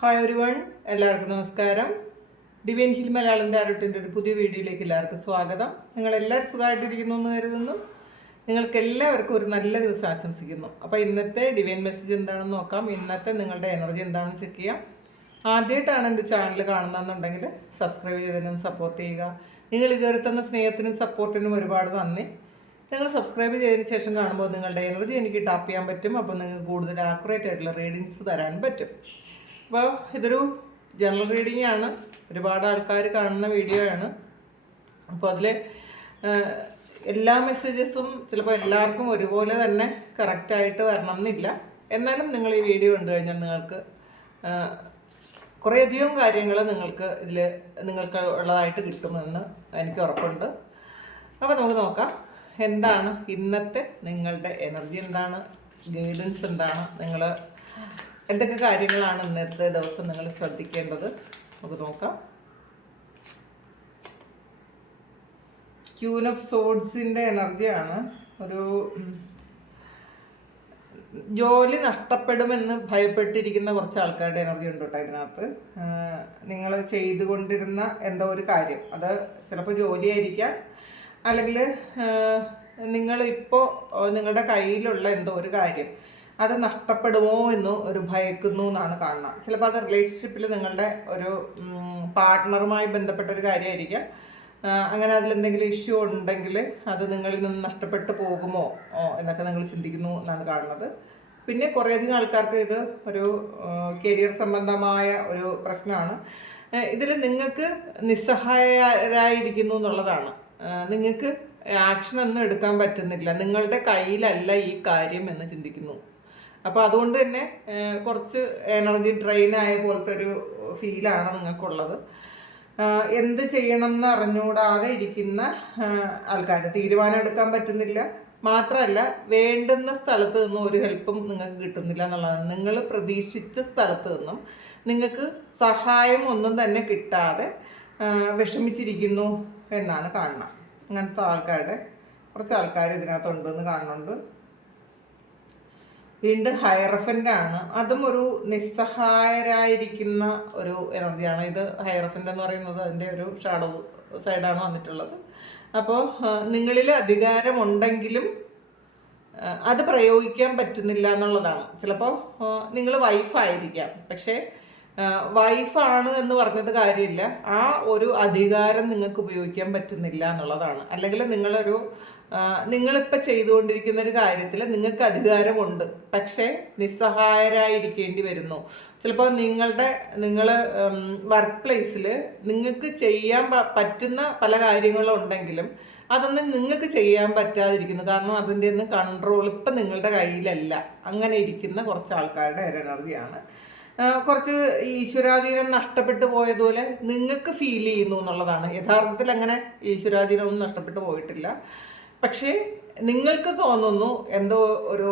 Hi everyone, എല്ലാവർക്കും നമസ്കാരം. Divine hill Malayalam ആരോട്ടിൻ്റെ ഒരു പുതിയ വീഡിയോയിലേക്ക് എല്ലാവർക്കും സ്വാഗതം. നിങ്ങളെല്ലാവരും സുഖമായിട്ടിരിക്കുന്നു എന്ന് കരുതുന്നു. നിങ്ങൾക്ക് എല്ലാവർക്കും ഒരു നല്ല ദിവസം ആശംസിക്കുന്നു. അപ്പോൾ ഇന്നത്തെ ഡിവൈൻ മെസ്സേജ് എന്താണെന്ന് നോക്കാം. ഇന്നത്തെ നിങ്ങളുടെ എനർജി എന്താണെന്ന് ചെക്ക് ചെയ്യാം. ആദ്യമായിട്ടാണ് എൻ്റെ ചാനൽ കാണുന്നതെന്നുണ്ടെങ്കിൽ സബ്സ്ക്രൈബ് ചെയ്തതിനും സപ്പോർട്ട് ചെയ്യുക. നിങ്ങൾ ഇതുവരെ തന്ന സ്നേഹത്തിനും സപ്പോർട്ടിനും ഒരുപാട് നന്ദി. നിങ്ങൾ സബ്സ്ക്രൈബ് ചെയ്തതിന് ശേഷം കാണുമ്പോൾ നിങ്ങളുടെ എനർജി എനിക്ക് ടാപ്പ് ചെയ്യാൻ പറ്റും. അപ്പോൾ നിങ്ങൾക്ക് കൂടുതൽ ആക്യുറേറ്റ് ആയിട്ടുള്ള റീഡിങ്സ് തരാൻ പറ്റും. അപ്പോൾ ഇതൊരു ജനറൽ റീഡിംഗ് ആണ്. ഒരുപാട് ആൾക്കാർ കാണുന്ന വീഡിയോ ആണ്. അപ്പോൾ അതിൽ എല്ലാ മെസ്സേജസും ചിലപ്പോൾ എല്ലാവർക്കും ഒരുപോലെ തന്നെ കറക്റ്റായിട്ട് വരണം എന്നില്ല. എന്നാലും നിങ്ങൾ ഈ വീഡിയോ കണ്ടു കഴിഞ്ഞാൽ നിങ്ങൾക്ക് കുറേയധികം കാര്യങ്ങൾ നിങ്ങൾക്ക് ഉള്ളതായിട്ട് കിട്ടുമെന്ന് എനിക്ക് ഉറപ്പുണ്ട്. അപ്പോൾ നമുക്ക് നോക്കാം എന്താണ് ഇന്നത്തെ നിങ്ങളുടെ എനർജി, എന്താണ് ഗൈഡൻസ്, എന്താണ് നിങ്ങൾ എന്തൊക്കെ കാര്യങ്ങളാണ് ഇന്നത്തെ ദിവസം നിങ്ങൾ ശ്രദ്ധിക്കേണ്ടത്. നമുക്ക് നോക്കാം. ക്യൂൻ ഓഫ് സോഡ്സിൻ്റെ എനർജിയാണ്. ഒരു ജോലി നഷ്ടപ്പെടുമെന്ന് ഭയപ്പെട്ടിരിക്കുന്ന കുറച്ച് ആൾക്കാരുടെ എനർജി ഉണ്ട് കേട്ടോ ഇതിനകത്ത്. നിങ്ങൾ ചെയ്തുകൊണ്ടിരുന്ന എന്തോ ഒരു കാര്യം, അത് ചിലപ്പോൾ ജോലിയായിരിക്കാം, അല്ലെങ്കിൽ നിങ്ങളിപ്പോൾ നിങ്ങളുടെ കയ്യിലുള്ള എന്തോ ഒരു കാര്യം അത് നഷ്ടപ്പെടുമോ എന്ന് ഒരു ഭയക്കുന്നു എന്നാണ് കാണുന്നത്. ചിലപ്പോൾ അത് റിലേഷൻഷിപ്പിൽ നിങ്ങളുടെ ഒരു പാർട്ട്ണറുമായി ബന്ധപ്പെട്ടൊരു കാര്യമായിരിക്കാം. അങ്ങനെ അതിലെന്തെങ്കിലും ഇഷ്യൂ ഉണ്ടെങ്കിൽ അത് നിങ്ങളിൽ നിന്ന് നഷ്ടപ്പെട്ടു പോകുമോ എന്നൊക്കെ നിങ്ങൾ ചിന്തിക്കുന്നു എന്നാണ് കാണുന്നത്. പിന്നെ കുറേയധികം ആൾക്കാർക്ക് ഇത് ഒരു കരിയർ സംബന്ധമായ ഒരു പ്രശ്നമാണ്. ഇതിൽ നിങ്ങൾക്ക് നിസ്സഹായരായിരിക്കുന്നു എന്നുള്ളതാണ്. നിങ്ങൾക്ക് ആക്ഷൻ ഒന്നും എടുക്കാൻ പറ്റുന്നില്ല, നിങ്ങളുടെ കയ്യിലല്ല ഈ കാര്യം എന്ന് ചിന്തിക്കുന്നു. അപ്പോൾ അതുകൊണ്ട് തന്നെ കുറച്ച് എനർജി ഡ്രെയിൻ ആയ പോലത്തെ ഒരു ഫീലാണ് നിങ്ങൾക്കുള്ളത്. എന്ത് ചെയ്യണം എന്ന് അറിഞ്ഞുകൂടാതെ ഇരിക്കുന്ന ആൾക്കാർ, തീരുമാനം എടുക്കാൻ പറ്റുന്നില്ല, മാത്രമല്ല വേണ്ടുന്ന സ്ഥലത്ത് നിന്നും ഒരു ഹെൽപ്പും നിങ്ങൾക്ക് കിട്ടുന്നില്ല എന്നുള്ളതാണ്. നിങ്ങൾ പ്രതീക്ഷിച്ച സ്ഥലത്ത് നിന്നും നിങ്ങൾക്ക് സഹായം ഒന്നും തന്നെ കിട്ടാതെ വിഷമിച്ചിരിക്കുന്നു എന്നാണ് കാണുന്നത്. അങ്ങനത്തെ കുറച്ച് ആൾക്കാർ ഇതിനകത്തുണ്ടെന്ന് കാണുന്നുണ്ട്. വീണ്ടും ഹൈറഫൻ്റ് ആണ്. അതും ഒരു നിസ്സഹായരായിരിക്കുന്ന ഒരു എനർജിയാണ്. ഇത് ഹൈറഫൻ്റ് എന്ന് പറയുന്നത് അതിൻ്റെ ഒരു ഷാഡോ സൈഡാണ് വന്നിട്ടുള്ളത്. അപ്പോൾ നിങ്ങളിൽ അധികാരമുണ്ടെങ്കിലും അത് പ്രയോഗിക്കാൻ പറ്റുന്നില്ല എന്നുള്ളതാണ്. ചിലപ്പോൾ നിങ്ങൾ വൈഫായിരിക്കാം, പക്ഷേ വൈഫാണ് എന്ന് പറഞ്ഞത് കാര്യമില്ല, ആ ഒരു അധികാരം നിങ്ങൾക്ക് ഉപയോഗിക്കാൻ പറ്റുന്നില്ല എന്നുള്ളതാണ്. അല്ലെങ്കിൽ നിങ്ങളിപ്പോൾ ചെയ്തുകൊണ്ടിരിക്കുന്ന ഒരു കാര്യത്തിൽ നിങ്ങൾക്ക് അധികാരമുണ്ട്, പക്ഷേ നിസ്സഹായരായിരിക്കേണ്ടി വരുന്നു. ചിലപ്പോൾ നിങ്ങൾ വർക്ക് പ്ലേസിൽ നിങ്ങൾക്ക് ചെയ്യാൻ പറ്റുന്ന പല കാര്യങ്ങളും ഉണ്ടെങ്കിലും അതൊന്നും നിങ്ങൾക്ക് ചെയ്യാൻ പറ്റാതിരിക്കുന്നു. കാരണം അതിൻ്റെ ഒന്നും കൺട്രോൾ ഇപ്പം നിങ്ങളുടെ കയ്യിലല്ല. അങ്ങനെ ഇരിക്കുന്ന കുറച്ച് ആൾക്കാരുടെ എനർജിയാണ്. കുറച്ച് ഈശ്വരാധീനം നഷ്ടപ്പെട്ടു പോയതുപോലെ നിങ്ങൾക്ക് ഫീൽ ചെയ്യുന്നു എന്നുള്ളതാണ്. യഥാർത്ഥത്തിൽ അങ്ങനെ ഈശ്വരാധീനമൊന്നും നഷ്ടപ്പെട്ടു പോയിട്ടില്ല, പക്ഷേ നിങ്ങൾക്ക് തോന്നുന്നു എന്തോ ഒരു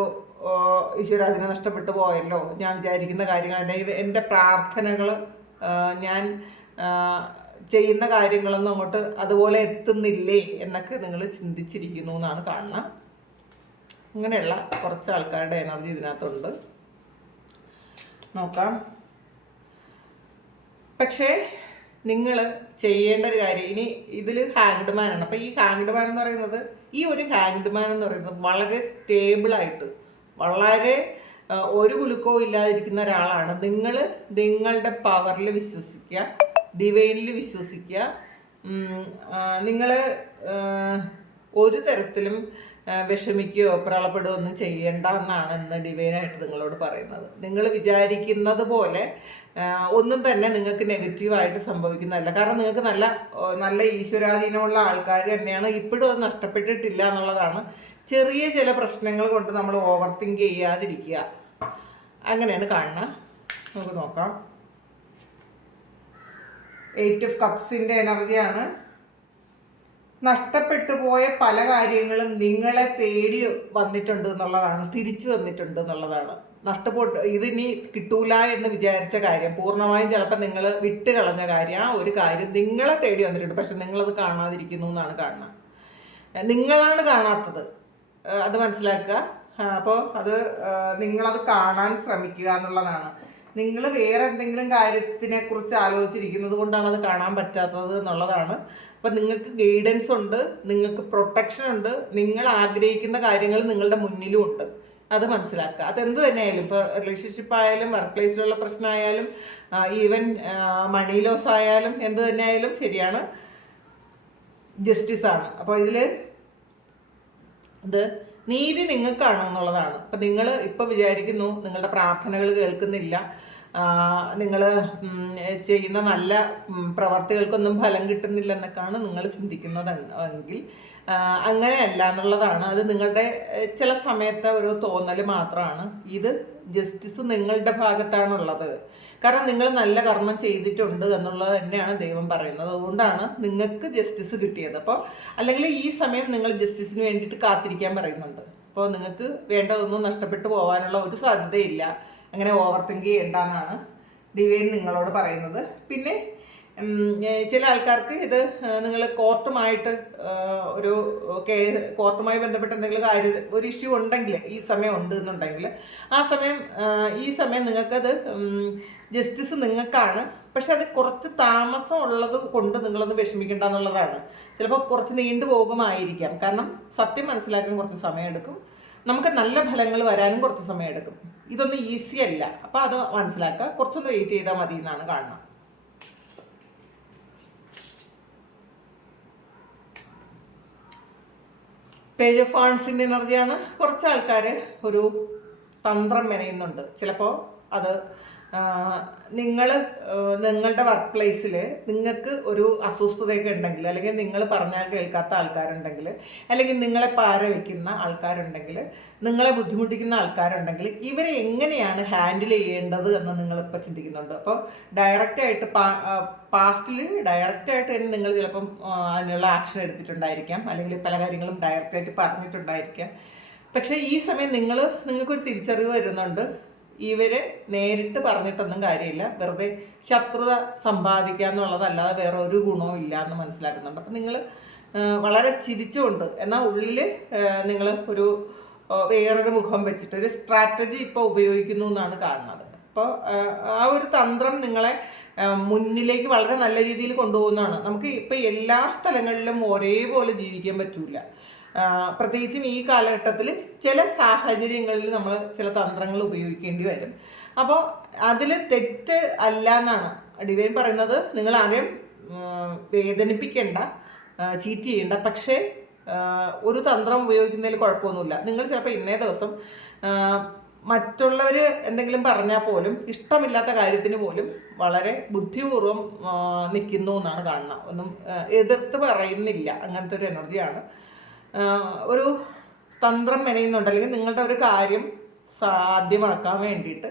ഈശ്വരാധീനം നഷ്ടപ്പെട്ടു പോയല്ലോ, ഞാൻ വിചാരിക്കുന്ന കാര്യങ്ങൾ, അല്ലെങ്കിൽ എൻ്റെ പ്രാർത്ഥനകൾ, ഞാൻ ചെയ്യുന്ന കാര്യങ്ങളൊന്നും അങ്ങോട്ട് അതുപോലെ എത്തുന്നില്ലേ എന്നൊക്കെ നിങ്ങൾ ചിന്തിച്ചിരിക്കുന്നു എന്നാണ് കാണുന്നത്. അങ്ങനെയുള്ള കുറച്ച് ആൾക്കാരുടെ എനർജി ഇതിനകത്തുണ്ട്. നോക്കാം. പക്ഷേ നിങ്ങൾ ചെയ്യേണ്ട ഒരു കാര്യം, ഇനി ഇതിൽ ഹാങ്ഡ് മാനാണ്. അപ്പോൾ ഈ ഹാങ്ഡ് മാൻ എന്ന് പറയുന്നത്, ഈ ഒരു ഹാങ്ഡ് മാൻ എന്ന് പറയുന്നത് വളരെ സ്റ്റേബിളായിട്ട്, വളരെ ഒരു കുലുക്കവും ഇല്ലാതിരിക്കുന്ന ഒരാളാണ്. നിങ്ങൾ നിങ്ങളുടെ പവറിൽ വിശ്വസിക്കുക, ഡിവൈനിൽ വിശ്വസിക്കുക. നിങ്ങൾ ഒരു തരത്തിലും വിഷമിക്കുകയോ പ്രളപ്പെടുകയോ ഒന്നും ചെയ്യേണ്ട എന്നാണ് ഇന്ന് ഡിവൈനായിട്ട് നിങ്ങളോട് പറയുന്നത്. നിങ്ങൾ വിചാരിക്കുന്നത് പോലെ ഒന്നും തന്നെ നിങ്ങൾക്ക് നെഗറ്റീവായിട്ട് സംഭവിക്കുന്നതല്ല. കാരണം നിങ്ങൾക്ക് നല്ല ഈശ്വരാധീനമുള്ള ആൾക്കാർ തന്നെയാണ്. ഇപ്പോഴും അത് നഷ്ടപ്പെട്ടിട്ടില്ല എന്നുള്ളതാണ്. ചെറിയ ചില പ്രശ്നങ്ങൾ കൊണ്ട് നമ്മൾ ഓവർ തിങ്ക് ചെയ്യാതിരിക്കുക, അങ്ങനെയാണ് കാണുന്നത്. നമുക്ക് നോക്കാം. 8 ഓഫ് കപ്സിൻ്റെ എനർജിയാണ്. നഷ്ടപ്പെട്ടു പോയ പല കാര്യങ്ങളും നിങ്ങളെ തേടി വന്നിട്ടുണ്ട് എന്നുള്ളതാണ്, തിരിച്ചു വന്നിട്ടുണ്ട് എന്നുള്ളതാണ്. ഇതിനി കിട്ടൂല എന്ന് വിചാരിച്ച കാര്യം, പൂർണ്ണമായും ചിലപ്പോൾ നിങ്ങൾ വിട്ട് കളഞ്ഞ കാര്യം, ആ ഒരു കാര്യം നിങ്ങളെ തേടി വന്നിട്ടുണ്ട്. പക്ഷെ നിങ്ങളത് കാണാതിരിക്കുന്നു എന്നാണ് കാണുന്നത്. നിങ്ങളാണ് കാണാത്തത്, അത് മനസ്സിലാക്കുക. അപ്പോൾ നിങ്ങളത് കാണാൻ ശ്രമിക്കുക എന്നുള്ളതാണ്. നിങ്ങൾ വേറെ എന്തെങ്കിലും കാര്യത്തിനെ കുറിച്ച് ആലോചിച്ചിരിക്കുന്നത് കൊണ്ടാണ് അത് കാണാൻ പറ്റാത്തത് എന്നുള്ളതാണ്. അപ്പം നിങ്ങൾക്ക് ഗൈഡൻസ് ഉണ്ട്, നിങ്ങൾക്ക് പ്രൊട്ടക്ഷൻ ഉണ്ട്, നിങ്ങൾ ആഗ്രഹിക്കുന്ന കാര്യങ്ങൾ നിങ്ങളുടെ മുന്നിലും ഉണ്ട്. അത് മനസ്സിലാക്കുക. അതെന്ത് തന്നെയായാലും, ഇപ്പോൾ റിലേഷൻഷിപ്പ് ആയാലും വർക്ക് പ്ലേസിലുള്ള പ്രശ്നമായാലും ഈവൻ മണി ലോസ് ആയാലും എന്ത് തന്നെയായാലും ശരിയാണ്, ജസ്റ്റിസ് ആണ്. അപ്പോൾ ഇതിൽ ഇത് നീതി നിങ്ങൾക്കാണ് എന്നുള്ളതാണ്. അപ്പം നിങ്ങൾ ഇപ്പോൾ വിചാരിക്കുന്നു നിങ്ങളുടെ പ്രാർത്ഥനകൾ കേൾക്കുന്നില്ല, നിങ്ങൾ ചെയ്യുന്ന നല്ല പ്രവർത്തികൾക്കൊന്നും ഫലം കിട്ടുന്നില്ല എന്നൊക്കെയാണ് നിങ്ങൾ ചിന്തിക്കുന്നതെങ്കിൽ അങ്ങനെയല്ല എന്നുള്ളതാണ്. അത് നിങ്ങളുടെ ചില സമയത്തെ ഒരു തോന്നൽ മാത്രമാണ്. ഇത് ജസ്റ്റിസ് നിങ്ങളുടെ ഭാഗത്താണുള്ളത്. കാരണം നിങ്ങൾ നല്ല കർമ്മം ചെയ്തിട്ടുണ്ട് എന്നുള്ളത് തന്നെയാണ് ദൈവം പറയുന്നത്. അതുകൊണ്ടാണ് നിങ്ങൾക്ക് ജസ്റ്റിസ് കിട്ടിയത്. അപ്പോൾ അല്ലെങ്കിൽ ഈ സമയം നിങ്ങൾ ജസ്റ്റിസിന് വേണ്ടിയിട്ട് കാത്തിരിക്കാൻ പറയുന്നുണ്ട്. അപ്പോൾ നിങ്ങൾക്ക് വേണ്ടതൊന്നും നഷ്ടപ്പെട്ടു പോകാനുള്ള ഒരു സാധ്യതയില്ല. അങ്ങനെ ഓവർ തിങ്ക് ചെയ്യേണ്ടെന്നാണ് ഡിവൈൻ നിങ്ങളോട് പറയുന്നത്. പിന്നെ ചില ആൾക്കാർക്ക് ഇത് നിങ്ങൾ കോർട്ടുമായിട്ട് കോർട്ടുമായി ബന്ധപ്പെട്ട എന്തെങ്കിലും കാര്യം ഒരു ഇഷ്യൂ ഉണ്ടെങ്കിൽ ഈ സമയം ഉണ്ട് എന്നുണ്ടെങ്കിൽ ഈ സമയം നിങ്ങൾക്കത് ജസ്റ്റിസ് നിങ്ങൾക്കാണ്. പക്ഷെ അത് കുറച്ച് താമസം ഉള്ളത് കൊണ്ട് നിങ്ങളൊന്ന് വിഷമിക്കേണ്ട എന്നുള്ളതാണ്. ചിലപ്പോൾ കുറച്ച് നീണ്ടു പോകുമായിരിക്കാം. കാരണം സത്യം മനസ്സിലാക്കാൻ കുറച്ച് സമയമെടുക്കും, നമുക്ക് നല്ല ഫലങ്ങൾ വരാനും കുറച്ച് സമയമെടുക്കും. ഇതൊന്നും ഈസി അല്ല. അപ്പോൾ അത് മനസ്സിലാക്കുക, കുറച്ചൊന്ന് വെയിറ്റ് ചെയ്താൽ മതി എന്നാണ് കാണുന്നത്. പേജ് ഓഫ് വാൺസിൻ്റെ എനർജിയാണ്. കുറച്ച് ആൾക്കാർ ഒരു തന്ത്രം മെനയുന്നുണ്ട്. ചിലപ്പോൾ അത് നിങ്ങളുടെ വർക്ക് പ്ലേസിൽ നിങ്ങൾക്ക് ഒരു അസ്വസ്ഥതയൊക്കെ ഉണ്ടെങ്കിൽ, അല്ലെങ്കിൽ നിങ്ങൾ പറഞ്ഞാൽ കേൾക്കാത്ത ആൾക്കാരുണ്ടെങ്കിൽ, അല്ലെങ്കിൽ നിങ്ങളെ പാര വയ്ക്കുന്ന ആൾക്കാരുണ്ടെങ്കിൽ, നിങ്ങളെ ബുദ്ധിമുട്ടിക്കുന്ന ആൾക്കാരുണ്ടെങ്കിൽ, ഇവരെ എങ്ങനെയാണ് ഹാൻഡിൽ ചെയ്യേണ്ടത് എന്ന് നിങ്ങളിപ്പോൾ ചിന്തിക്കുന്നുണ്ട്. അപ്പോൾ ഡയറക്റ്റായിട്ട് പാസ്റ്റിൽ ഡയറക്റ്റായിട്ട് തന്നെ നിങ്ങൾ ചിലപ്പം അതിനുള്ള ആക്ഷൻ എടുത്തിട്ടുണ്ടായിരിക്കാം, അല്ലെങ്കിൽ പല കാര്യങ്ങളും ഡയറക്റ്റായിട്ട് പറഞ്ഞിട്ടുണ്ടായിരിക്കാം. പക്ഷേ ഈ സമയം നിങ്ങൾക്കൊരു തിരിച്ചറിവ് വരുന്നുണ്ട്, ഇവരെ നേരിട്ട് പറഞ്ഞിട്ടൊന്നും കാര്യമില്ല, വെറുതെ ശത്രുത സമ്പാദിക്കുക എന്നുള്ളതല്ലാതെ വേറെ ഒരു ഗുണവും ഇല്ല എന്ന് മനസ്സിലാക്കുന്നുണ്ട്. അപ്പം നിങ്ങൾ വളരെ ചിരിച്ചുകൊണ്ട്, എന്നാൽ ഉള്ളിൽ നിങ്ങൾ ഒരു വേറൊരു മുഖം വെച്ചിട്ട് ഒരു സ്ട്രാറ്റജി ഇപ്പോൾ ഉപയോഗിക്കുന്നു എന്നാണ് കാണുന്നത്. അപ്പോൾ ആ ഒരു തന്ത്രം നിങ്ങളെ മുന്നിലേക്ക് വളരെ നല്ല രീതിയിൽ കൊണ്ടുപോകുന്നതാണ്. നമുക്ക് ഇപ്പോൾ എല്ലാ സ്ഥലങ്ങളിലും ഒരേപോലെ ജീവിക്കാൻ പറ്റൂല. പ്രത്യേകിച്ചും ഈ കാലഘട്ടത്തിൽ ചില സാഹചര്യങ്ങളിൽ നമ്മൾ ചില തന്ത്രങ്ങൾ ഉപയോഗിക്കേണ്ടി വരും. അപ്പോൾ അതിൽ തെറ്റ് അല്ല എന്നാണ് ഡിവൈൻ പറയുന്നത്. നിങ്ങൾ ആരെയും വേദനിപ്പിക്കേണ്ട, ചീറ്റ് ചെയ്യേണ്ട. പക്ഷേ ഒരു തന്ത്രം ഉപയോഗിക്കുന്നതിൽ കുഴപ്പമൊന്നുമില്ല. നിങ്ങൾ ചിലപ്പോൾ ഇന്നേ ദിവസം മറ്റുള്ളവർ എന്തെങ്കിലും പറഞ്ഞാൽ പോലും ഇഷ്ടമില്ലാത്ത കാര്യത്തിന് പോലും വളരെ ബുദ്ധിപൂർവ്വം നിൽക്കുന്നു എന്നാണ് കാണുന്നത്. ഒന്നും എതിർത്ത് പറയുന്നില്ല. അങ്ങനത്തെ ഒരു എനർജിയാണ്. ഒരു തന്ത്രം മെനയുന്നുണ്ട്, അല്ലെങ്കിൽ നിങ്ങളുടെ ഒരു കാര്യം സാധ്യമാക്കാൻ വേണ്ടിയിട്ട്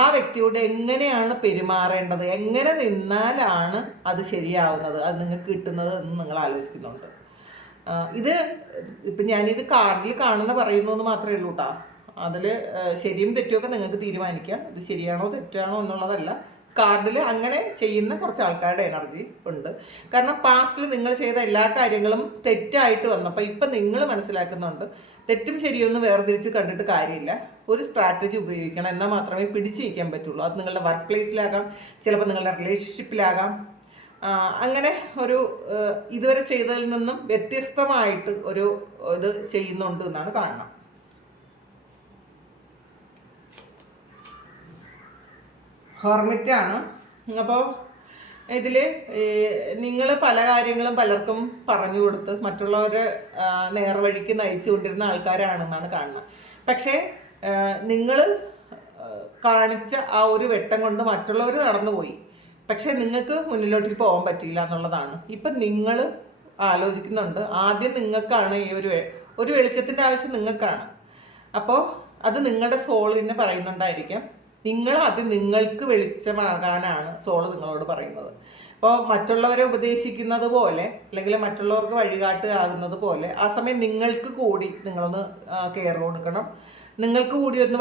ആ വ്യക്തിയോട് എങ്ങനെയാണ് പെരുമാറേണ്ടത്, എങ്ങനെ നിന്നാലാണ് അത് ശരിയാവുന്നത്, അത് നിങ്ങൾക്ക് കിട്ടുന്നത് എന്ന് നിങ്ങൾ ആലോചിക്കുന്നുണ്ട്. ഇത് ഇപ്പം ഞാനിത് കാർഡിൽ കാണുന്ന പറയുന്നു എന്ന് മാത്രമേ ഉള്ളൂ കേട്ടോ. അതിൽ ശരിയും തെറ്റുമൊക്കെ നിങ്ങൾക്ക് തീരുമാനിക്കാം. ഇത് ശരിയാണോ തെറ്റാണോ എന്നുള്ളതല്ല. കാർഡിൽ അങ്ങനെ ചെയ്യുന്ന കുറച്ച് ആൾക്കാരുടെ എനർജി ഉണ്ട്. കാരണം പാസ്റ്റിൽ നിങ്ങൾ ചെയ്ത എല്ലാ കാര്യങ്ങളും തെറ്റായിട്ട് വന്നപ്പോൾ ഇപ്പം നിങ്ങൾ മനസ്സിലാക്കുന്നുണ്ട് തെറ്റും ശരിയൊന്നും വേർതിരിച്ച് കണ്ടിട്ട് കാര്യമില്ല. ഒരു സ്ട്രാറ്റജി ഉപയോഗിക്കണം, എന്നാൽ മാത്രമേ പിടിച്ചു നിൽക്കാൻ പറ്റുള്ളൂ. അത് നിങ്ങളുടെ വർക്ക് പ്ലേസിലാകാം, ചിലപ്പോൾ നിങ്ങളുടെ റിലേഷൻഷിപ്പിലാകാം. അങ്ങനെ ഒരു ഇതുവരെ ചെയ്തതിൽ നിന്നും വ്യത്യസ്തമായിട്ട് ഒരു ഇത് ചെയ്യുന്നുണ്ട് എന്നാണ് കാണുന്നത്. ഹെർമിറ്റാണ്. അപ്പോൾ ഇതിൽ നിങ്ങൾ പല കാര്യങ്ങളും പലർക്കും പറഞ്ഞു കൊടുത്ത് മറ്റുള്ളവരെ നേർവഴിക്ക് നയിച്ചു കൊണ്ടിരുന്ന ആൾക്കാരാണെന്നാണ് കാണുന്നത്. പക്ഷേ നിങ്ങൾ കാണിച്ച ആ ഒരു വെട്ടം കൊണ്ട് മറ്റുള്ളവർ നടന്നുപോയി. പക്ഷേ നിങ്ങൾക്ക് മുന്നിലോട്ട് പോകാൻ പറ്റിയില്ല എന്നുള്ളതാണ്. ഇപ്പം നിങ്ങൾ ആലോചിക്കുന്നുണ്ട്, ആദ്യം നിങ്ങൾക്കാണ് ഈ ഒരു വെളിച്ചത്തിൻ്റെ ആവശ്യം നിങ്ങൾക്കാണ്. അപ്പോൾ അത് നിങ്ങളുടെ സോൾ തന്നെ പറയുന്നുണ്ടായിരിക്കാം. നിങ്ങൾക്ക് വെളിച്ചമാകാനാണ് സോള് നിങ്ങളോട് പറയുന്നത്. അപ്പോൾ മറ്റുള്ളവരെ ഉപദേശിക്കുന്നത് പോലെ, അല്ലെങ്കിൽ മറ്റുള്ളവർക്ക് വഴികാട്ടുകാകുന്നത് പോലെ ആ സമയം നിങ്ങൾക്ക് കൂടി നിങ്ങളൊന്ന് കെയർ കൊടുക്കണം. നിങ്ങൾക്ക് കൂടി ഒന്ന്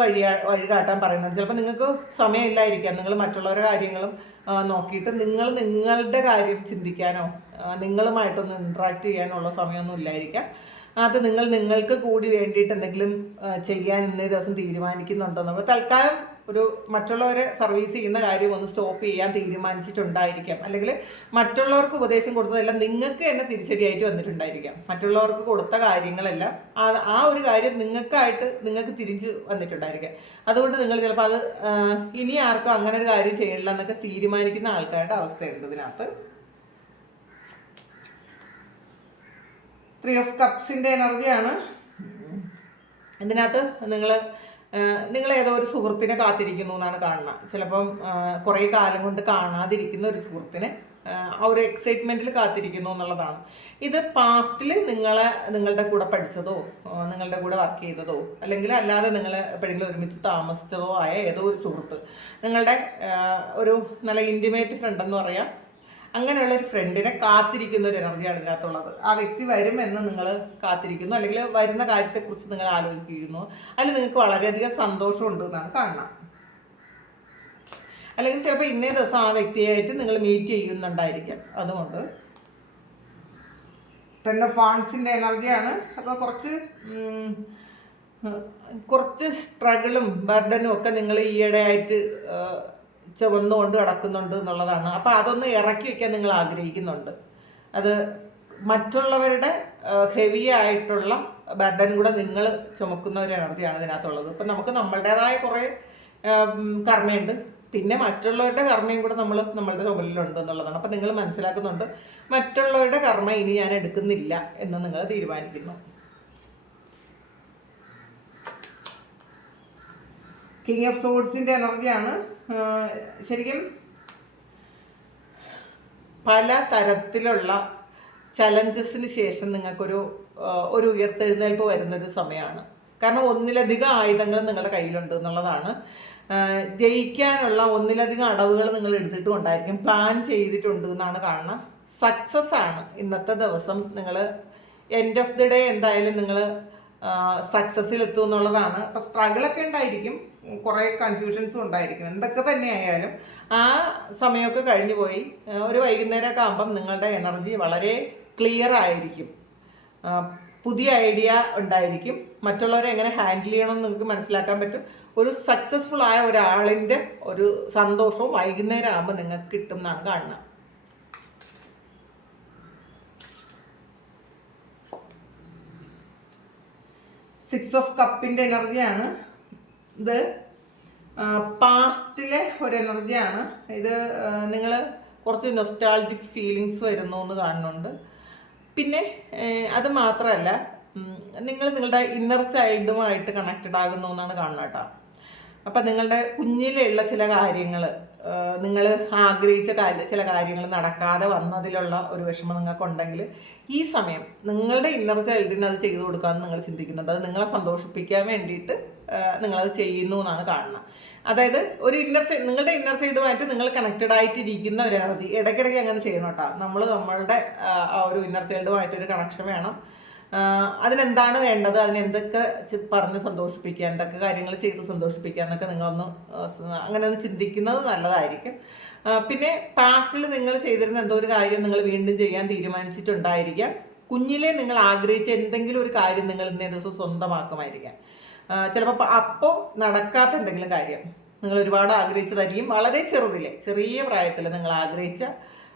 വഴികാട്ടാൻ പറയുന്നത്. ചിലപ്പോൾ നിങ്ങൾക്ക് സമയമില്ലായിരിക്കാം. നിങ്ങൾ മറ്റുള്ളവരുടെ കാര്യങ്ങളും നോക്കിയിട്ട് നിങ്ങളുടെ കാര്യം ചിന്തിക്കാനോ നിങ്ങളുമായിട്ടൊന്ന് ഇൻട്രാക്ട് ചെയ്യാനുള്ള സമയമൊന്നും ഇല്ലായിരിക്കാം. അത് നിങ്ങൾക്ക് കൂടി വേണ്ടിയിട്ട് എന്തെങ്കിലും ചെയ്യാൻ ഇന്നേ ദിവസം തീരുമാനിക്കുന്നുണ്ടോ. നമ്മൾ തൽക്കാലം ഒരു മറ്റുള്ളവരെ സർവീസ് ചെയ്യുന്ന കാര്യം ഒന്ന് സ്റ്റോപ്പ് ചെയ്യാൻ തീരുമാനിച്ചിട്ടുണ്ടായിരിക്കാം. അല്ലെങ്കിൽ മറ്റുള്ളവർക്ക് ഉപദേശം കൊടുത്തതെല്ലാം നിങ്ങൾക്ക് തന്നെ തിരിച്ചടിയായിട്ട് വന്നിട്ടുണ്ടായിരിക്കാം. മറ്റുള്ളവർക്ക് കൊടുത്ത കാര്യങ്ങളെല്ലാം ആ ഒരു കാര്യം നിങ്ങൾക്ക് തിരിച്ച് വന്നിട്ടുണ്ടായിരിക്കാം. അതുകൊണ്ട് നിങ്ങൾ ചിലപ്പോൾ അത് ഇനി ആർക്കും അങ്ങനെ ഒരു കാര്യം ചെയ്യണില്ല എന്നൊക്കെ തീരുമാനിക്കുന്ന ആൾക്കാരുടെ അവസ്ഥയുണ്ട് ഇതിനകത്ത്. 3 of Cupsന്റെ എനർജിയാണ് ഇതിനകത്ത്. നിങ്ങൾ ഏതോ ഒരു സുഹൃത്തിനെ കാത്തിരിക്കുന്നു എന്നാണ് കാണുന്നത്. ചിലപ്പം കുറേ കാലം കൊണ്ട് കാണാതിരിക്കുന്ന ഒരു സുഹൃത്തിനെ ആ ഒരു എക്സൈറ്റ്മെൻറ്റിൽ കാത്തിരിക്കുന്നു എന്നുള്ളതാണ്. ഇത് പാസ്റ്റിൽ നിങ്ങളുടെ കൂടെ പഠിച്ചതോ നിങ്ങളുടെ കൂടെ വർക്ക് ചെയ്തതോ അല്ലെങ്കിൽ അല്ലാതെ നിങ്ങൾ എപ്പോഴെങ്കിലും ഒരുമിച്ച് താമസിച്ചതോ ആയ ഏതോ ഒരു സുഹൃത്ത്, നിങ്ങളുടെ ഒരു നല്ല ഇൻറ്റിമേറ്റ് ഫ്രണ്ട് എന്ന് പറയാം, അങ്ങനെയുള്ള ഒരു ഫ്രണ്ടിനെ കാത്തിരിക്കുന്ന ഒരു എനർജിയാണ് ഇതിനകത്തുള്ളത്. ആ വ്യക്തി വരുമെന്ന് നിങ്ങൾ കാത്തിരിക്കുന്നു, അല്ലെങ്കിൽ വരുന്ന കാര്യത്തെക്കുറിച്ച് നിങ്ങൾ ആലോചിക്കുന്നു, അതിൽ നിങ്ങൾക്ക് വളരെയധികം സന്തോഷമുണ്ട് എന്നാണ് കാണുന്നത്. അല്ലെങ്കിൽ ചിലപ്പോൾ ഇന്നേ ദിവസം ആ വ്യക്തിയായിട്ട് നിങ്ങൾ മീറ്റ് ചെയ്യുന്നുണ്ടായിരിക്കാം. അതുകൊണ്ട് 10 of Wandsന്റെ എനർജിയാണ്. അപ്പോൾ കുറച്ച് സ്ട്രഗിളും ബർഡനും ഒക്കെ നിങ്ങൾ ഈയിടെയായിട്ട് ചുവന്നുകൊണ്ട് കിടക്കുന്നുണ്ട് എന്നുള്ളതാണ്. അപ്പോൾ അതൊന്ന് ഇറക്കി വയ്ക്കാൻ നിങ്ങൾ ആഗ്രഹിക്കുന്നുണ്ട്. അത് മറ്റുള്ളവരുടെ ഹെവി ആയിട്ടുള്ള ബർഡനും കൂടെ നിങ്ങൾ ചുമക്കുന്ന ഒരു എനർജിയാണ് ഇതിനകത്തുള്ളത്. ഇപ്പം നമുക്ക് നമ്മളുടേതായ കുറേ കർമ്മയുണ്ട്, പിന്നെ മറ്റുള്ളവരുടെ കർമ്മയും കൂടെ നമ്മളുടെ ചുമലിലുണ്ട് എന്നുള്ളതാണ്. അപ്പം നിങ്ങൾ മനസ്സിലാക്കുന്നുണ്ട് മറ്റുള്ളവരുടെ കർമ്മ ഇനി ഞാൻ എടുക്കുന്നില്ല എന്ന് നിങ്ങൾ തീരുമാനിക്കുന്നു. കിങ് ഓഫ് സോഡ്സിൻ്റെ എനർജിയാണ്. ശരിക്കും പല തരത്തിലുള്ള ചലഞ്ചസിന് ശേഷം നിങ്ങൾക്കൊരു ഉയർത്തെഴുന്നേൽപ്പ് വരുന്നൊരു സമയമാണ്. കാരണം ഒന്നിലധികം ആയുധങ്ങൾ നിങ്ങളുടെ കയ്യിലുണ്ട് എന്നുള്ളതാണ്. ജയിക്കാനുള്ള ഒന്നിലധികം അടവുകൾ നിങ്ങൾ എടുത്തിട്ടുണ്ടായിരിക്കും, പ്ലാൻ ചെയ്തിട്ടുണ്ട് എന്നാണ് കാണുന്നത്. സക്സസ് ആണ് ഇന്നത്തെ ദിവസം. നിങ്ങൾ എൻഡ് ഓഫ് ദി ഡേ എന്തായാലും നിങ്ങൾ സക്സസ്സിലെത്തും എന്നുള്ളതാണ്. അപ്പോൾ സ്ട്രഗിളൊക്കെ ഉണ്ടായിരിക്കും, കുറേ കൺഫ്യൂഷൻസും ഉണ്ടായിരിക്കും. എന്തൊക്കെ തന്നെ ആയാലും ആ സമയമൊക്കെ കഴിഞ്ഞു പോയി ഒരു വൈകുന്നേരമൊക്കെ ആകുമ്പം നിങ്ങളുടെ എനർജി വളരെ ക്ലിയർ ആയിരിക്കും. പുതിയ ഐഡിയ ഉണ്ടായിരിക്കും. മറ്റുള്ളവരെ എങ്ങനെ ഹാൻഡിൽ ചെയ്യണമെന്ന് നിങ്ങൾക്ക് മനസ്സിലാക്കാൻ പറ്റും. ഒരു സക്സസ്ഫുൾ ആയ ഒരാളിൻ്റെ ഒരു സന്തോഷവും വൈകുന്നേരം ആകുമ്പോൾ നിങ്ങൾക്ക് കിട്ടും എന്നാണ് കാണുന്നത്. 6 of Cupന്റെ എനർജിയാണ് ഇത്. പാസ്റ്റിലെ ഒരു എനർജിയാണ് ഇത്. നിങ്ങൾ കുറച്ച് നൊസ്റ്റാൾജിക് ഫീലിങ്സ് വരുന്നു എന്ന് കാണുന്നുണ്ട്. പിന്നെ അത് മാത്രമല്ല, നിങ്ങളുടെ ഇന്നർ ചൈൽഡുമായിട്ട് കണക്റ്റഡ് ആകുന്നു എന്നാണ് കാണുന്നത് കേട്ടോ. അപ്പം നിങ്ങളുടെ കുഞ്ഞിലുള്ള ചില കാര്യങ്ങൾ, നിങ്ങൾ ആഗ്രഹിച്ച ചില കാര്യങ്ങൾ നടക്കാതെ വന്നതിലുള്ള ഒരു വിഷമം നിങ്ങൾക്കുണ്ടെങ്കിൽ ഈ സമയം നിങ്ങളുടെ ഇന്നർ ചൈൽഡിന് അത് ചെയ്തു കൊടുക്കാമെന്ന് നിങ്ങൾ ചിന്തിക്കുന്നുണ്ട്. അത് നിങ്ങളെ സന്തോഷിപ്പിക്കാൻ വേണ്ടിയിട്ട് നിങ്ങളത് ചെയ്യുന്നു എന്നാണ് കാണുന്നത്. അതായത് നിങ്ങളുടെ ഇന്നർ ചൈൽഡുമായിട്ട് നിങ്ങൾ കണക്റ്റഡ് ആയിട്ടിരിക്കുന്ന ഒരു എനർജി ഇടയ്ക്കിടയ്ക്ക് അങ്ങനെ ചെയ്യണം കേട്ടോ. നമ്മളുടെ ആ ഒരു ഇന്നർ ചൈൽഡുമായിട്ടൊരു കണക്ഷൻ വേണം. അതിനെന്താണ് വേണ്ടത്, അതിനെന്തൊക്കെ പറഞ്ഞ് സന്തോഷിപ്പിക്കുക, എന്തൊക്കെ കാര്യങ്ങൾ ചെയ്ത് സന്തോഷിപ്പിക്കുക എന്നൊക്കെ അങ്ങനെ ഒന്ന് ചിന്തിക്കുന്നത് നല്ലതായിരിക്കും. പിന്നെ പാസ്റ്റിൽ നിങ്ങൾ ചെയ്തിരുന്ന എന്തോ ഒരു കാര്യം നിങ്ങൾ വീണ്ടും ചെയ്യാൻ തീരുമാനിച്ചിട്ടുണ്ടായിരിക്കാം. കുഞ്ഞിലെ നിങ്ങൾ ആഗ്രഹിച്ച എന്തെങ്കിലും ഒരു കാര്യം നിങ്ങൾ ഇന്നേ ദിവസം സ്വന്തമാക്കുമായിരിക്കാം. ചിലപ്പോൾ അപ്പോൾ നടക്കാത്ത എന്തെങ്കിലും കാര്യം നിങ്ങൾ ഒരുപാട് ആഗ്രഹിച്ചതായിരിക്കും. വളരെ ചെറിയ പ്രായത്തിൽ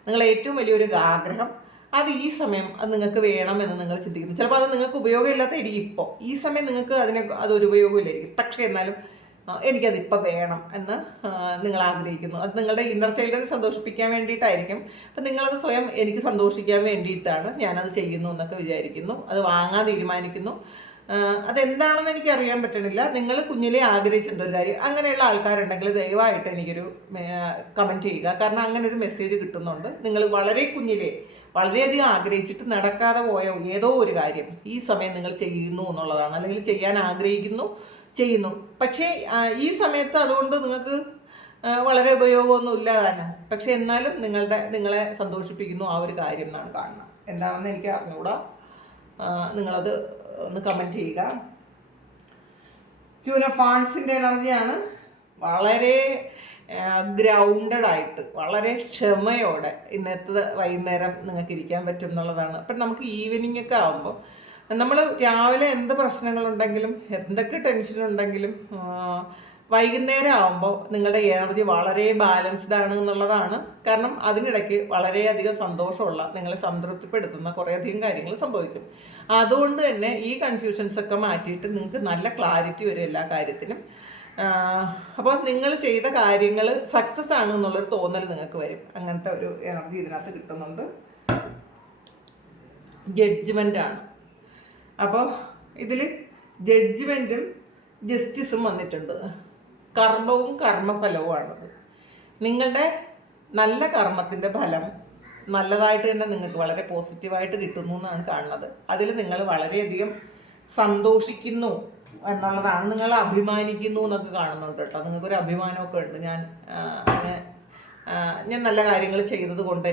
നിങ്ങൾ ഏറ്റവും വലിയൊരു ആഗ്രഹം, അത് ഈ സമയം അത് നിങ്ങൾക്ക് വേണമെന്ന് നിങ്ങൾ ചിന്തിക്കുന്നു. ചിലപ്പോൾ അത് നിങ്ങൾക്ക് ഉപയോഗമില്ലാത്തായിരിക്കും. ഇപ്പോൾ ഈ സമയം നിങ്ങൾക്ക് അതൊരു ഉപയോഗമില്ലായിരിക്കും. പക്ഷേ എന്നാലും എനിക്കതിപ്പോൾ വേണം എന്ന് നിങ്ങൾ ആഗ്രഹിക്കുന്നു. അത് നിങ്ങളുടെ ഇന്നർ ചൈൽഡിനെ സന്തോഷിപ്പിക്കാൻ വേണ്ടിയിട്ടായിരിക്കും. അപ്പം നിങ്ങളത് സ്വയം എനിക്ക് സന്തോഷിക്കാൻ വേണ്ടിയിട്ടാണ് ഞാനത് ചെയ്യുന്നു എന്നൊക്കെ വിചാരിക്കുന്നു. അത് വാങ്ങാൻ തീരുമാനിക്കുന്നു. അതെന്താണെന്ന് എനിക്ക് അറിയാൻ പറ്റണില്ല. നിങ്ങൾ കുഞ്ഞിലെ ആഗ്രഹിച്ചെന്തൊരു കാര്യം, അങ്ങനെയുള്ള ആൾക്കാരുണ്ടെങ്കിൽ ദയവായിട്ട് എനിക്കൊരു കമൻറ്റ് ചെയ്യുക. കാരണം അങ്ങനെ ഒരു മെസ്സേജ് കിട്ടുന്നുണ്ട്. നിങ്ങൾ വളരെ കുഞ്ഞിലെ വളരെയധികം ആഗ്രഹിച്ചിട്ട് നടക്കാതെ പോയ ഏതോ ഒരു കാര്യം ഈ സമയം നിങ്ങൾ ചെയ്യുന്നു എന്നുള്ളതാണ്. അല്ലെങ്കിൽ ചെയ്യാൻ ചെയ്യുന്നു. പക്ഷേ ഈ സമയത്ത് അതുകൊണ്ട് നിങ്ങൾക്ക് വളരെ ഉപയോഗമൊന്നും ഇല്ലാതാണ്. പക്ഷെ എന്നാലും നിങ്ങളെ സന്തോഷിപ്പിക്കുന്നു ആ ഒരു കാര്യം എന്നാണ് കാണുന്നത്. എന്താണെന്ന് എനിക്ക് അറിഞ്ഞുകൂടാ. നിങ്ങളത് ഒന്ന് കമൻറ്റ് ചെയ്യുക. ക്യൂൻ ഓഫ് വാൻഡ്സിൻ്റെ എനർജിയാണ്. വളരെ ഗ്രൗണ്ടഡ് ആയിട്ട് വളരെ ക്ഷമയോടെ ഇന്നത്തെ വൈകുന്നേരം നിങ്ങൾക്ക് ഇരിക്കാൻ പറ്റും എന്നുള്ളതാണ്. അപ്പം നമുക്ക് ഈവനിങ് ഒക്കെ ആകുമ്പോൾ നമ്മൾ രാവിലെ എന്ത് പ്രശ്നങ്ങളുണ്ടെങ്കിലും എന്തൊക്കെ ടെൻഷൻ ഉണ്ടെങ്കിലും വൈകുന്നേരം ആകുമ്പോൾ നിങ്ങളുടെ എനർജി വളരെ ബാലൻസ്ഡ് ആണ് എന്നുള്ളതാണ്. കാരണം അതിനിടയ്ക്ക് വളരെയധികം സന്തോഷമുള്ള, നിങ്ങളെ സംതൃപ്തിപ്പെടുത്തുന്ന കുറേയധികം കാര്യങ്ങൾ സംഭവിക്കും. അതുകൊണ്ട് തന്നെ ഈ കൺഫ്യൂഷൻസ് ഒക്കെ മാറ്റിയിട്ട് നിങ്ങൾക്ക് നല്ല ക്ലാരിറ്റി വരും എല്ലാ കാര്യത്തിനും. അപ്പോൾ നിങ്ങൾ ചെയ്ത കാര്യങ്ങൾ സക്സസ് ആണ് എന്നുള്ളൊരു തോന്നൽ നിങ്ങൾക്ക് വരും. അങ്ങനത്തെ ഒരു എനർജി ഇതിനകത്ത് കിട്ടുന്നുണ്ട്. ജഡ്ജ്മെൻ്റാണ്. അപ്പോൾ ഇതിൽ ജഡ്ജ്മെൻറ്റും ജസ്റ്റിസും വന്നിട്ടുണ്ട്. കർമ്മവും കർമ്മഫലവുമാണത്. നിങ്ങളുടെ നല്ല കർമ്മത്തിൻ്റെ ഫലം നല്ലതായിട്ട് തന്നെ നിങ്ങൾക്ക് വളരെ പോസിറ്റീവായിട്ട് കിട്ടുന്നു എന്നാണ് കാണുന്നത്. അതിൽ നിങ്ങൾ വളരെയധികം സന്തോഷിക്കുന്നു എന്നുള്ളതാണ്. നിങ്ങൾ അഭിമാനിക്കുന്നു എന്നൊക്കെ കാണുന്നുണ്ട് കേട്ടോ. നിങ്ങൾക്കൊരു അഭിമാനമൊക്കെ ഉണ്ട്. ഞാൻ നല്ല കാര്യങ്ങൾ ചെയ്തത് കൊണ്ട്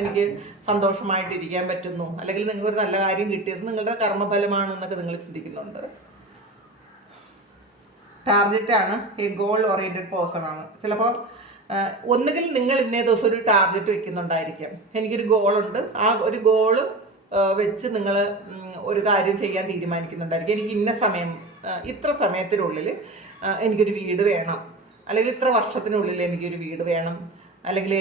എനിക്ക് സന്തോഷമായിട്ടിരിക്കാൻ പറ്റുന്നു, അല്ലെങ്കിൽ നിങ്ങൾക്കൊരു നല്ല കാര്യം കിട്ടിയത് നിങ്ങളുടെ കർമ്മഫലമാണെന്നൊക്കെ നിങ്ങൾ ചിന്തിക്കുന്നുണ്ട്. ടാർഗറ്റാണ്. ഈ ഗോൾ ഓറിയൻറ്റഡ് പേഴ്സൺ ആണ്. ചിലപ്പോൾ ഒന്നുകിൽ നിങ്ങൾ ഇന്നേ ദിവസം ഒരു ടാർഗറ്റ് വെക്കുന്നുണ്ടായിരിക്കാം. എനിക്കൊരു ഗോളുണ്ട്, ആ ഒരു ഗോള് വെച്ച് നിങ്ങൾ ഒരു കാര്യം ചെയ്യാൻ തീരുമാനിക്കുന്നുണ്ടായിരിക്കും. എനിക്ക് ഇന്ന സമയം, ഇത്ര സമയത്തിനുള്ളിൽ എനിക്കൊരു വീട് വേണം, അല്ലെങ്കിൽ ഇത്ര വർഷത്തിനുള്ളിൽ എനിക്കൊരു വീട് വേണം, അല്ലെങ്കിൽ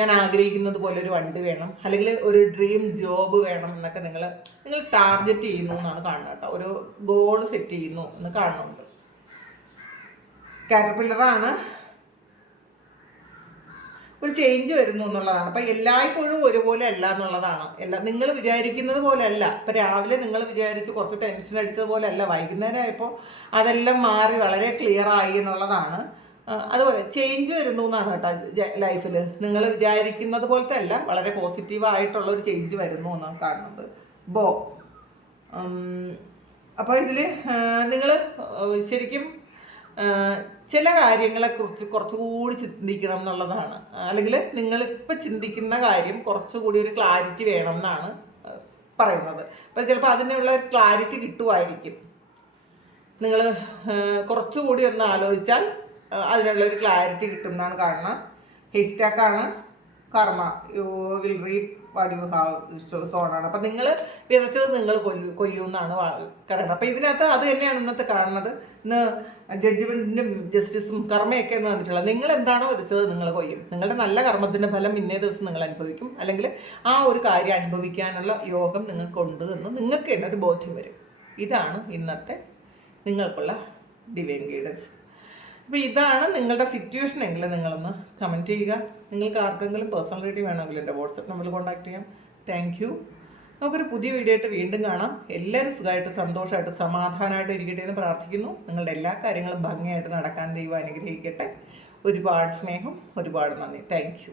ഞാൻ ആഗ്രഹിക്കുന്നത് പോലെ ഒരു വണ്ടി വേണം, അല്ലെങ്കിൽ ഒരു ഡ്രീം ജോബ് വേണം എന്നൊക്കെ നിങ്ങൾ ടാർഗറ്റ് ചെയ്യുന്നു എന്നാണ് കാണുന്നത് കേട്ടോ. ഒരു ഗോൾ സെറ്റ് ചെയ്യുന്നു എന്ന് കാണുന്നുണ്ട്. കാറ്റർപില്ലറാണ്. ഒരു ചേഞ്ച് വരുന്നു എന്നുള്ളതാണ്. അപ്പം എല്ലായ്പ്പോഴും ഒരുപോലെ അല്ല എന്നുള്ളതാണ്. നിങ്ങൾ വിചാരിക്കുന്നത് പോലെ അല്ല. ഇപ്പം രാവിലെ നിങ്ങൾ വിചാരിച്ച് കുറച്ച് ടെൻഷൻ അടിച്ചതുപോലെ അല്ല, വൈകുന്നേരം ആയപ്പോൾ അതെല്ലാം മാറി വളരെ ക്ലിയർ ആയി എന്നുള്ളതാണ്. അതുപോലെ ചേഞ്ച് വരുന്നു എന്നാണ് കേട്ടോ. ലൈഫിൽ നിങ്ങൾ വിചാരിക്കുന്നത് പോലത്തെ അല്ല, വളരെ പോസിറ്റീവായിട്ടുള്ള ഒരു ചേഞ്ച് വരുന്നു എന്നാണ് കാണുന്നത്. അപ്പോൾ ഇതിൽ നിങ്ങൾ ശരിക്കും ചില കാര്യങ്ങളെക്കുറിച്ച് കുറച്ചുകൂടി ചിന്തിക്കണം എന്നുള്ളതാണ്. അല്ലെങ്കിൽ നിങ്ങളിപ്പോൾ ചിന്തിക്കുന്ന കാര്യം കുറച്ചുകൂടി ഒരു ക്ലാരിറ്റി വേണം എന്നാണ് പറയുന്നത്. അപ്പോൾ ചിലപ്പോൾ അതിനുള്ള ക്ലാരിറ്റി കിട്ടുമായിരിക്കും. നിങ്ങൾ കുറച്ചുകൂടി ഒന്ന് ആലോചിച്ചാൽ അതിനുള്ളൊരു ക്ലാരിറ്റി കിട്ടുമെന്നാണ് കാണുന്നത്. ഹെയ്സ്റ്റാക്കാണ്. Karma, you will reap what you have സോണാണ്. അപ്പം നിങ്ങൾ വിതച്ചത് നിങ്ങൾ കൊയ്യുമെന്നാണ് പറയുന്നത്. അപ്പം ഇതിനകത്ത് അത് തന്നെയാണ് ഇന്നത്തെ കാണുന്നത്. ഇന്ന് ജഡ്ജ്മെൻറ്റിനും ജസ്റ്റിസും കർമ്മയൊക്കെ എന്ന് വന്നിട്ടുള്ളത്. നിങ്ങൾ എന്താണോ വിതച്ചത് നിങ്ങൾ കൊയ്യും. നിങ്ങളുടെ നല്ല കർമ്മത്തിൻ്റെ ഫലം ഇന്നേ ദിവസം നിങ്ങൾ അനുഭവിക്കും, അല്ലെങ്കിൽ ആ ഒരു കാര്യം അനുഭവിക്കാനുള്ള യോഗം നിങ്ങൾക്കുണ്ട് എന്ന് നിങ്ങൾക്ക് തന്നെ ഒരു ബോധ്യം വരും. ഇതാണ് ഇന്നത്തെ നിങ്ങൾക്കുള്ള ഡിവൈൻ ഗൈഡൻസ്. അപ്പോൾ ഇതാണ് നിങ്ങളുടെ സിറ്റുവേഷൻ എങ്കിൽ നിങ്ങളൊന്ന് കമൻറ്റ് ചെയ്യുക. നിങ്ങൾക്ക് ആർക്കെങ്കിലും പേഴ്സണൽ റീഡിംഗ് വേണമെങ്കിൽ എൻ്റെ വാട്സപ്പ് നമ്പറിൽ കോൺടാക്ട് ചെയ്യാം. Thank you. നമുക്കൊരു പുതിയ വീഡിയോ ആയിട്ട് വീണ്ടും കാണാം. എല്ലാവരും സുഖമായിട്ട് സന്തോഷമായിട്ട് സമാധാനമായിട്ട് ഇരിക്കട്ടെ എന്ന് പ്രാർത്ഥിക്കുന്നു. നിങ്ങളുടെ എല്ലാ കാര്യങ്ങളും ഭംഗിയായിട്ട് നടക്കാൻ ദൈവം അനുഗ്രഹിക്കട്ടെ. ഒരുപാട് സ്നേഹം, ഒരുപാട് നന്ദി. Thank you.